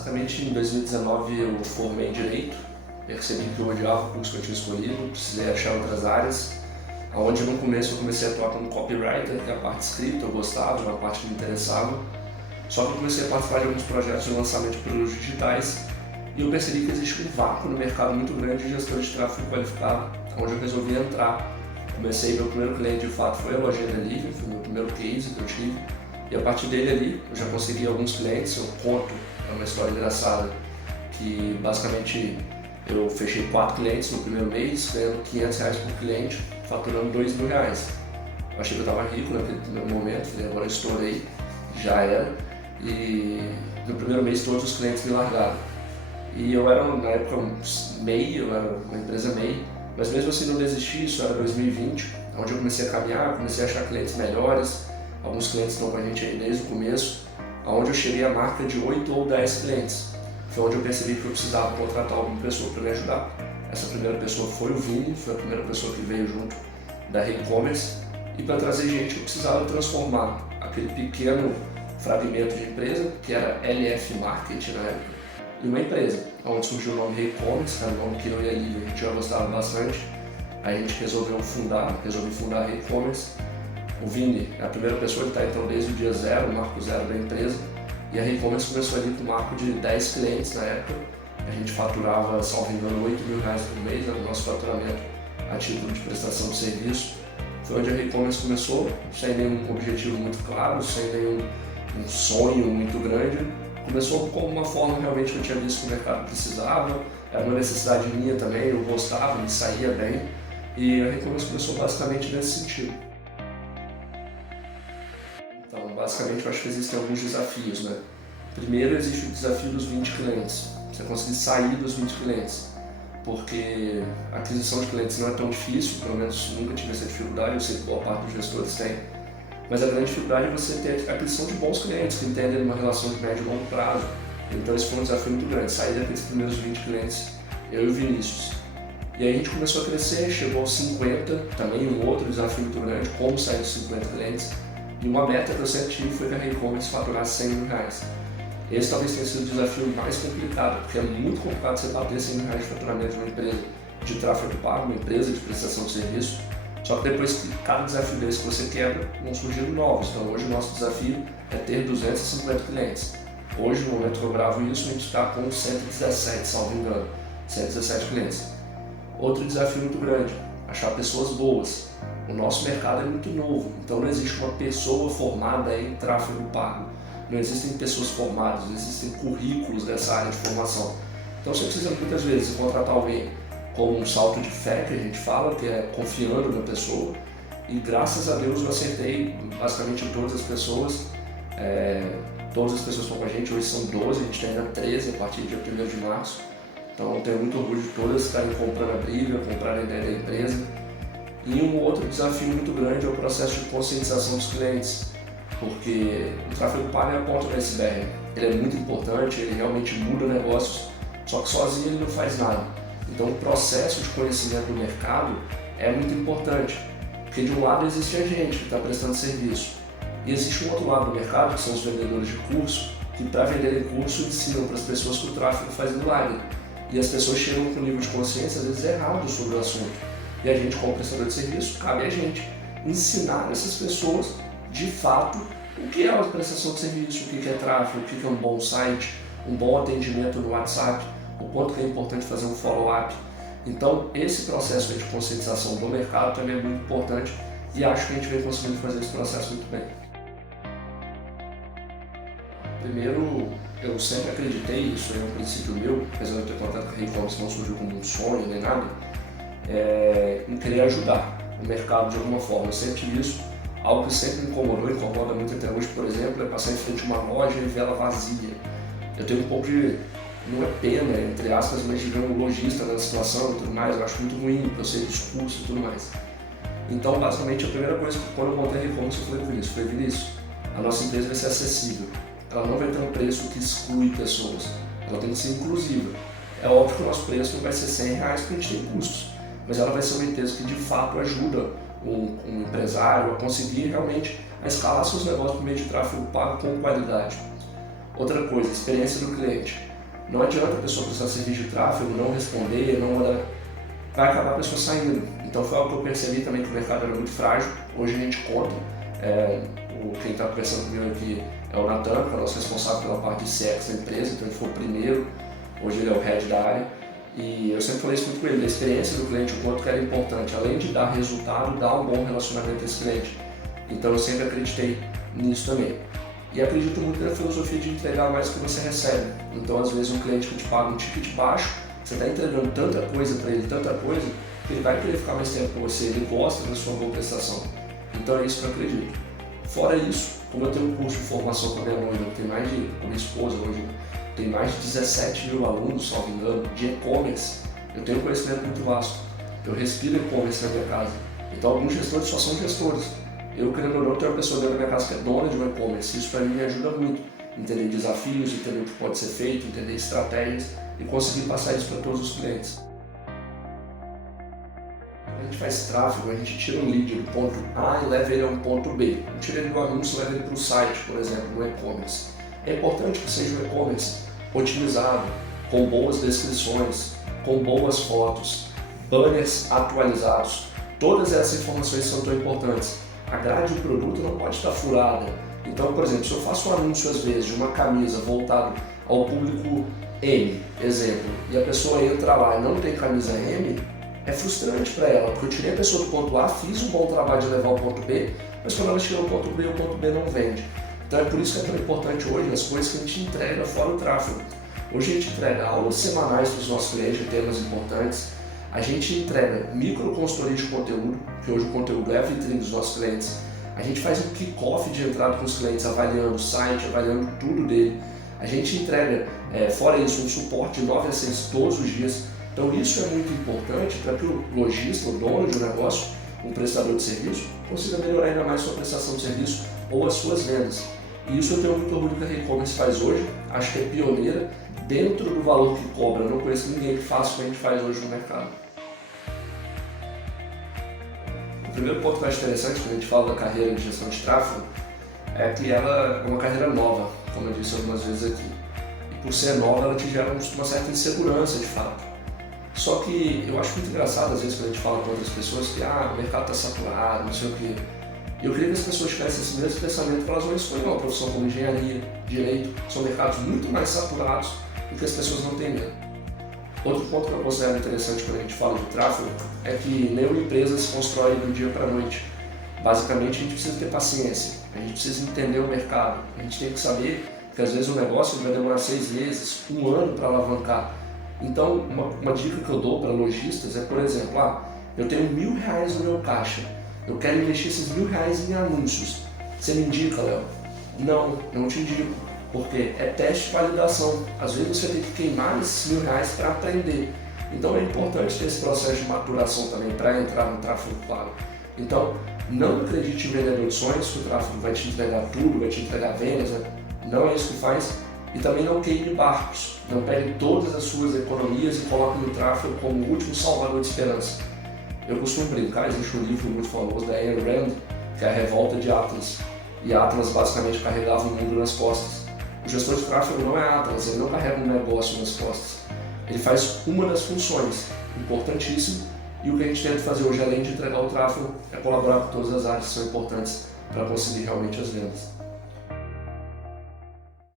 Basicamente, em 2019 eu formei em Direito, percebi que eu odiava o curso que eu tinha escolhido, precisei achar outras áreas, onde no começo eu comecei a atuar como copywriter, que é a parte escrita, eu gostava, era uma parte que me interessava, só que eu comecei a participar de alguns projetos de lançamento de produtos digitais e eu percebi que existe um vácuo no mercado muito grande de gestores de tráfego qualificado, onde eu resolvi entrar. Meu primeiro cliente de fato foi a Lojinha Delivery, foi o meu primeiro case que eu tive, e a partir dele ali eu já consegui alguns clientes. Eu conto, é uma história engraçada, que basicamente eu fechei 4 clientes no primeiro mês, ganhando R$500 por cliente, faturando R$2.000. Eu achei que eu estava rico naquele momento, falei, agora eu estourei, já era, e no primeiro mês todos os clientes me largaram. E eu era, na época, MEI, eu era uma empresa MEI, mas mesmo assim não desisti. Isso era 2020, onde eu comecei a caminhar, comecei a achar clientes melhores, alguns clientes estão com a gente aí desde o começo, onde eu cheguei à marca de 8 ou 10 clientes. Foi onde eu percebi que eu precisava contratar alguma pessoa para me ajudar. Essa primeira pessoa foi o Vini, foi a primeira pessoa que veio junto da Re-commerce, e para trazer gente eu precisava transformar aquele pequeno fragmento de empresa, que era LF Marketing na época, em uma empresa, onde surgiu o nome Re-commerce, era um nome que eu e a Lívia a gente já gostava bastante. Aí a gente resolvi fundar a Re-commerce. O Vini é a primeira pessoa que está então desde o dia zero, o marco zero da empresa, e a Re-commerce começou ali com um marco de 10 clientes na época. A gente faturava, salvo engano, R$8.000 por mês, era o nosso faturamento a título de prestação de serviço. Foi onde a Re-commerce começou, sem nenhum objetivo muito claro, sem nenhum sonho muito grande. Começou como uma forma realmente que eu tinha visto que o mercado precisava, era uma necessidade minha também, eu gostava, me saía bem, e a Re-commerce começou basicamente nesse sentido. Então, basicamente eu acho que existem alguns desafios, né? Primeiro existe o desafio dos 20 clientes, você conseguir sair dos 20 clientes, porque a aquisição de clientes não é tão difícil, pelo menos nunca tive essa dificuldade, eu sei que boa parte dos gestores tem. Mas a grande dificuldade é você ter a aquisição de bons clientes que entendem uma relação de médio e longo prazo. Então esse foi um desafio muito grande, sair daqueles primeiros 20 clientes, eu e o Vinícius. E aí a gente começou a crescer, chegou aos 50, também um outro desafio muito grande, como sair dos 50 clientes. E uma meta que eu sempre tive foi que a Re-commerce faturasse R$100.000. Esse talvez tenha sido o desafio mais complicado, porque é muito complicado você bater R$100.000 de faturamento de uma empresa de tráfego pago, uma empresa de prestação de serviço. Só que depois que cada desafio desse que você quebra, vão surgindo novos. Então hoje o nosso desafio é ter 250 clientes. Hoje, no momento que eu gravo isso, a gente está com 117, salvo engano, 117 clientes. Outro desafio muito grande, achar pessoas boas. O nosso mercado é muito novo, então não existe uma pessoa formada em tráfego pago. Não existem pessoas formadas, não existem currículos dessa área de formação. Então você precisa muitas vezes contratar alguém com um salto de fé, que a gente fala, que é confiando na pessoa, e graças a Deus eu acertei basicamente em todas as pessoas. Todas as pessoas que estão com a gente, hoje são 12, a gente tem ainda 13 a partir do dia 1º de março. Então eu tenho muito orgulho de todas estarem comprando a briga, comprando a ideia da empresa. E um outro desafio muito grande é o processo de conscientização dos clientes, porque o tráfego pago é a ponta do iceberg. Ele é muito importante, ele realmente muda negócios, só que sozinho ele não faz nada. Então o processo de conhecimento do mercado é muito importante, porque de um lado existe a gente que está prestando serviço, e existe um outro lado do mercado, que são os vendedores de curso, que para venderem curso ensinam para as pessoas que o tráfego faz milagre. E as pessoas chegam com um nível de consciência às vezes errado sobre o assunto. E a gente, como prestador de serviço, cabe a gente ensinar essas pessoas de fato o que é a prestação de serviço, o que é tráfego, o que é um bom site, um bom atendimento no WhatsApp, o quanto que é importante fazer um follow-up. Então esse processo de conscientização do mercado também é muito importante e acho que a gente vem conseguindo fazer esse processo muito bem. Primeiro, eu sempre acreditei, isso é um princípio meu, apesar de eu ter contado com a Re-commerce, não surgiu como um sonho nem nada, em querer ajudar o mercado de alguma forma. Eu sempre tive isso, algo que sempre me incomodou, incomoda muito até hoje, por exemplo, é passar em frente a uma loja e ver ela vazia. Eu tenho um pouco de, não é pena, entre aspas, mas de ver um lojista na situação e tudo mais, eu acho muito ruim, eu sei discurso e tudo mais. Então, basicamente, a primeira coisa que quando eu montei a Re-commerce eu falei para o Vinícius, a nossa empresa vai ser acessível. Ela não vai ter um preço que exclui pessoas, ela tem que ser inclusiva. É óbvio que o nosso preço não vai ser R$100 porque a gente tem custos, mas ela vai ser uma empresa que de fato ajuda um empresário a conseguir realmente a escalar seus negócios por meio de tráfego pago com qualidade. Outra coisa, experiência do cliente. Não adianta a pessoa prestar serviço de tráfego, não responder, não mandar, vai acabar a pessoa saindo. Então foi algo que eu percebi também que o mercado era muito frágil. Hoje a gente conta, quem está conversando comigo aqui é o Natan, que é o nosso responsável pela parte de CX da empresa, então ele foi o primeiro, hoje ele é o head da área. E eu sempre falei isso muito com ele, a experiência do cliente, o quanto que era importante, além de dar resultado, dar um bom relacionamento a esse cliente. Então eu sempre acreditei nisso também. E acredito muito na filosofia de entregar mais do que você recebe. Então às vezes um cliente que te paga um ticket baixo, você está entregando tanta coisa para ele, tanta coisa, que ele vai querer ficar mais tempo com você, ele gosta da sua boa prestação. Então é isso que eu acredito. Fora isso, como eu tenho um curso de formação com a minha noiva, com a minha esposa hoje, tem mais de 17 mil alunos, salvo engano, de e-commerce. Eu tenho um conhecimento muito vasto. Eu respiro e-commerce na minha casa. Então alguns gestores só são gestores. Eu, querendo ou não, tenho uma pessoa dentro da minha casa que é dona de um e-commerce. Isso para mim me ajuda muito. Entender desafios, entender o que pode ser feito, entender estratégias e conseguir passar isso para todos os clientes. Quando a gente faz tráfego, a gente tira um lead do ponto A e leva ele a um ponto B. Tira ele do anúncio e leva ele para o site, por exemplo, no e-commerce. É importante que seja um e-commerce otimizado, com boas descrições, com boas fotos, banners atualizados. Todas essas informações são tão importantes. A grade do produto não pode estar furada. Então, por exemplo, se eu faço um anúncio às vezes de uma camisa voltada ao público M, exemplo, e a pessoa entra lá e não tem camisa M, é frustrante para ela, porque eu tirei a pessoa do ponto A, fiz um bom trabalho de levar ao ponto B, mas quando ela chega ao ponto B, o ponto B não vende. Então é por isso que é tão importante hoje as coisas que a gente entrega fora o tráfego. Hoje a gente entrega aulas semanais para os nossos clientes de temas importantes, a gente entrega micro consultoria de conteúdo, que hoje o conteúdo é a vitrine dos nossos clientes, a gente faz um kick-off de entrada com os clientes, avaliando o site, avaliando tudo dele, a gente entrega, fora isso, um suporte de 9 a 6 todos os dias. Então isso é muito importante para que o lojista, o dono de um negócio, um prestador de serviço, consiga melhorar ainda mais sua prestação de serviço ou as suas vendas. E isso eu tenho muito orgulho que a e-commerce faz hoje, acho que é pioneira, dentro do valor que cobra. Eu não conheço ninguém que faça o que a gente faz hoje no mercado. O primeiro ponto que eu acho interessante quando a gente fala da carreira de gestão de tráfego é que ela é uma carreira nova, como eu disse algumas vezes aqui. E por ser nova, ela te gera uma certa insegurança de fato. Só que eu acho muito engraçado às vezes quando a gente fala com outras pessoas que o mercado está saturado, não sei o quê. E eu queria que as pessoas tivessem esse mesmo pensamento que elas vão escolher uma profissão como engenharia, direito, são mercados muito mais saturados do que as pessoas não têm medo. Outro ponto que eu considero interessante quando a gente fala de tráfego é que nenhuma empresa se constrói do dia para a noite. Basicamente a gente precisa ter paciência, a gente precisa entender o mercado, a gente tem que saber que às vezes o negócio vai demorar 6 meses, 1 ano para alavancar. Então uma dica que eu dou para lojistas é, por exemplo, eu tenho R$1.000 no meu caixa, eu quero investir esses R$1.000 em anúncios. Você me indica, Léo? Não te indico, porque é teste de validação. Às vezes você tem que queimar esses R$1.000 para aprender. Então é importante ter esse processo de maturação também para entrar no tráfego pago. Então não acredite em vendedor de sonhos, que o tráfego vai te entregar tudo, vai te entregar vendas, né? Não é isso que faz. E também não queime barcos, não pegue todas as suas economias e coloque no tráfego como o último salvador de esperança. Eu costumo brincar, existe um livro muito famoso da Ayn Rand, que é a Revolta de Atlas. E Atlas basicamente carregava o mundo nas costas. O gestor de tráfego não é Atlas, ele não carrega um negócio nas costas. Ele faz uma das funções, importantíssimo, e o que a gente tenta fazer hoje, além de entregar o tráfego, é colaborar com todas as áreas que são importantes para conseguir realmente as vendas.